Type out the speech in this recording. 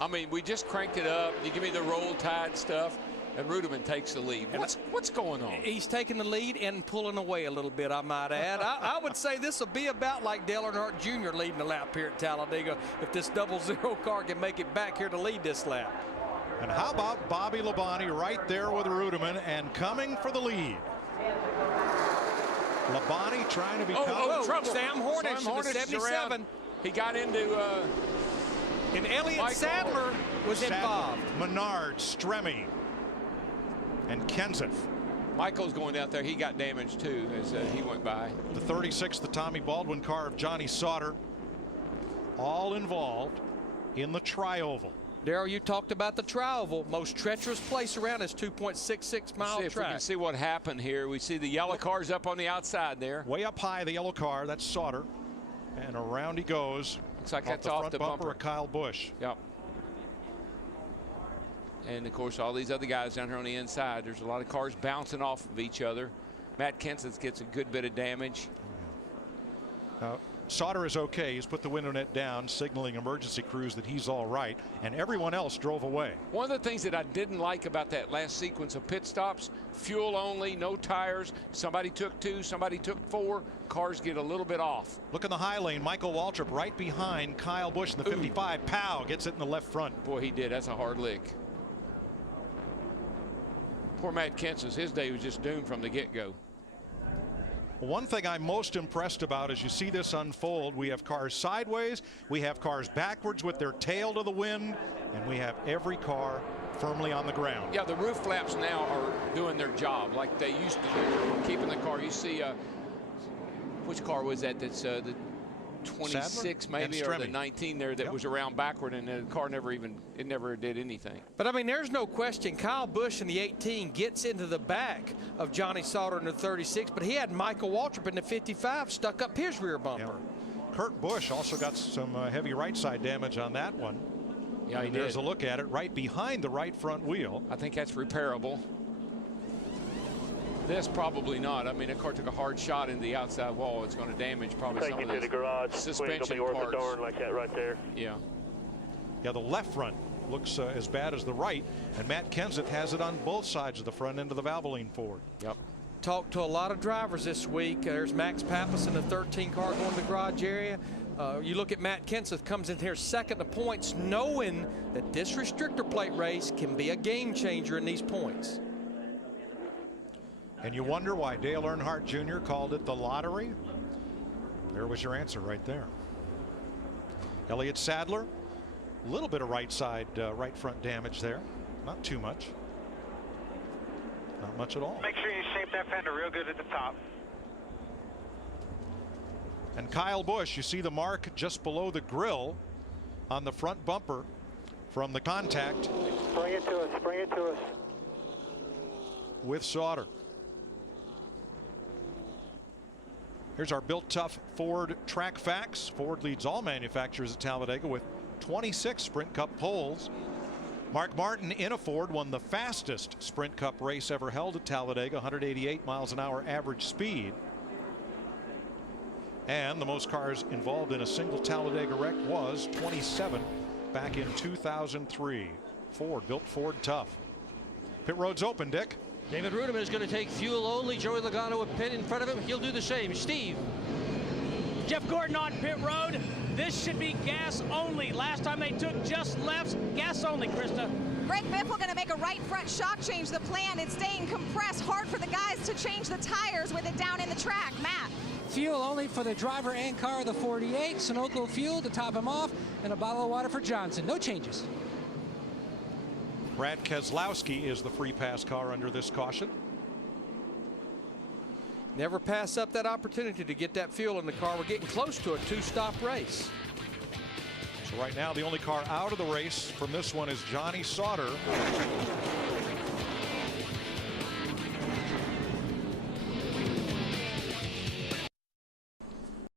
I mean, we just cranked it up. You give me the roll tide stuff, and Ruderman takes the lead. What's going on? He's taking the lead and pulling away a little bit, I might add. I would say this will be about like Dale Earnhardt Jr. leading the lap here at Talladega if this 00 car can make it back here to lead this lap. And how about Bobby Labonte right there with Ruderman and coming for the lead? Labonte trying to become trouble. Sam Hornish, the 77. He got into and Elliott Sadler was involved. Menard, Stremme, and Kenseth. Michael's going out there. He got damaged too as he went by. The 36, the Tommy Baldwin car of Johnny Sauter, all involved in the Tri-Oval. Darrell, you talked about the Tri-Oval. Most treacherous place around is 2.66 mile If we track. can see what happened here. We see the yellow cars up on the outside there. Way up high, the yellow car, that's Sauter. And around he goes. Looks like that's the off front the bumper of Kyle Busch. Yep. And of course, all these other guys down here on the inside. There's a lot of cars bouncing off of each other. Matt Kenseth gets a good bit of damage. Sauter is okay. He's put the window net down, signaling emergency crews that he's all right, and everyone else drove away. One of the things that I didn't like about that last sequence of pit stops, fuel only, no tires. Somebody took 2, somebody took 4. Cars get a little bit off. Look in the high lane. Michael Waltrip right behind Kyle Busch in the 55. Pow, gets it in the left front. Boy, he did. That's a hard lick. Poor Matt Kenseth, his day was just doomed from the get-go. One thing I'm most impressed about as you see this unfold, we have cars sideways, we have cars backwards with their tail to the wind, and we have every car firmly on the ground. Yeah, the roof flaps now are doing their job like they used to do, keeping the car. You see, which car was that? That's the 26 Sadler? maybe, or the 19 there that was around backward, and the car never did anything. But I mean, there's no question Kyle Busch in the 18 gets into the back of Johnny Sauter in the 36, but he had Michael Waltrip in the 55 stuck up his rear bumper. Yeah. Kurt Busch also got some heavy right side damage on that one. Yeah, he There's did. a look at it right behind the right front wheel. I think that's repairable. This probably not. I mean, the car took a hard shot into the outside wall. It's going to damage probably some of the garage. suspension parts. parts. Like that right there. Yeah. Yeah, the left front looks as bad as the right, and Matt Kenseth has it on both sides of the front end of the Valvoline Ford. Yep. Talked to a lot of drivers this week. There's Max Pappas in the 13 car going to the garage area. You look at Matt Kenseth, comes in here second to points, knowing that this restrictor plate race can be a game changer in these points. And you wonder why Dale Earnhardt Jr. called it the lottery? There was your answer right there. Elliott Sadler, a little bit of right side, right front damage there. Not too much. Not much at all. Make sure you shape that fender real good at the top. And Kyle Busch, you see the mark just below the grill on the front bumper from the contact. Bring it to us, bring it to us. With Sauter. Here's our Built Tough Ford track facts. Ford leads all manufacturers at Talladega with 26 Sprint Cup poles. Mark Martin in a Ford won the fastest Sprint Cup race ever held at Talladega, 188 miles an hour average speed. And the most cars involved in a single Talladega wreck was 27 back in 2003. Ford, built Ford tough. Pit road's open, Dick. David Ruderman is going to take fuel only. Joey Logano with pit in front of him. He'll do the same. Steve. Jeff Gordon on pit road. This should be gas only. Last time they took just lefts. Gas only, Krista. Greg Biffle going to make a right front shock change. The plan, it's staying compressed. Hard for the guys to change the tires with it down in the track. Matt. Fuel only for the driver and car of the 48. Sunoco fuel to top him off, and a bottle of water for Johnson. No changes. Brad Keselowski is the free pass car under this caution. Never pass up that opportunity to get that fuel in the car. We're getting close to a 2-stop race. So right now the only car out of the race from this one is Johnny Sauter.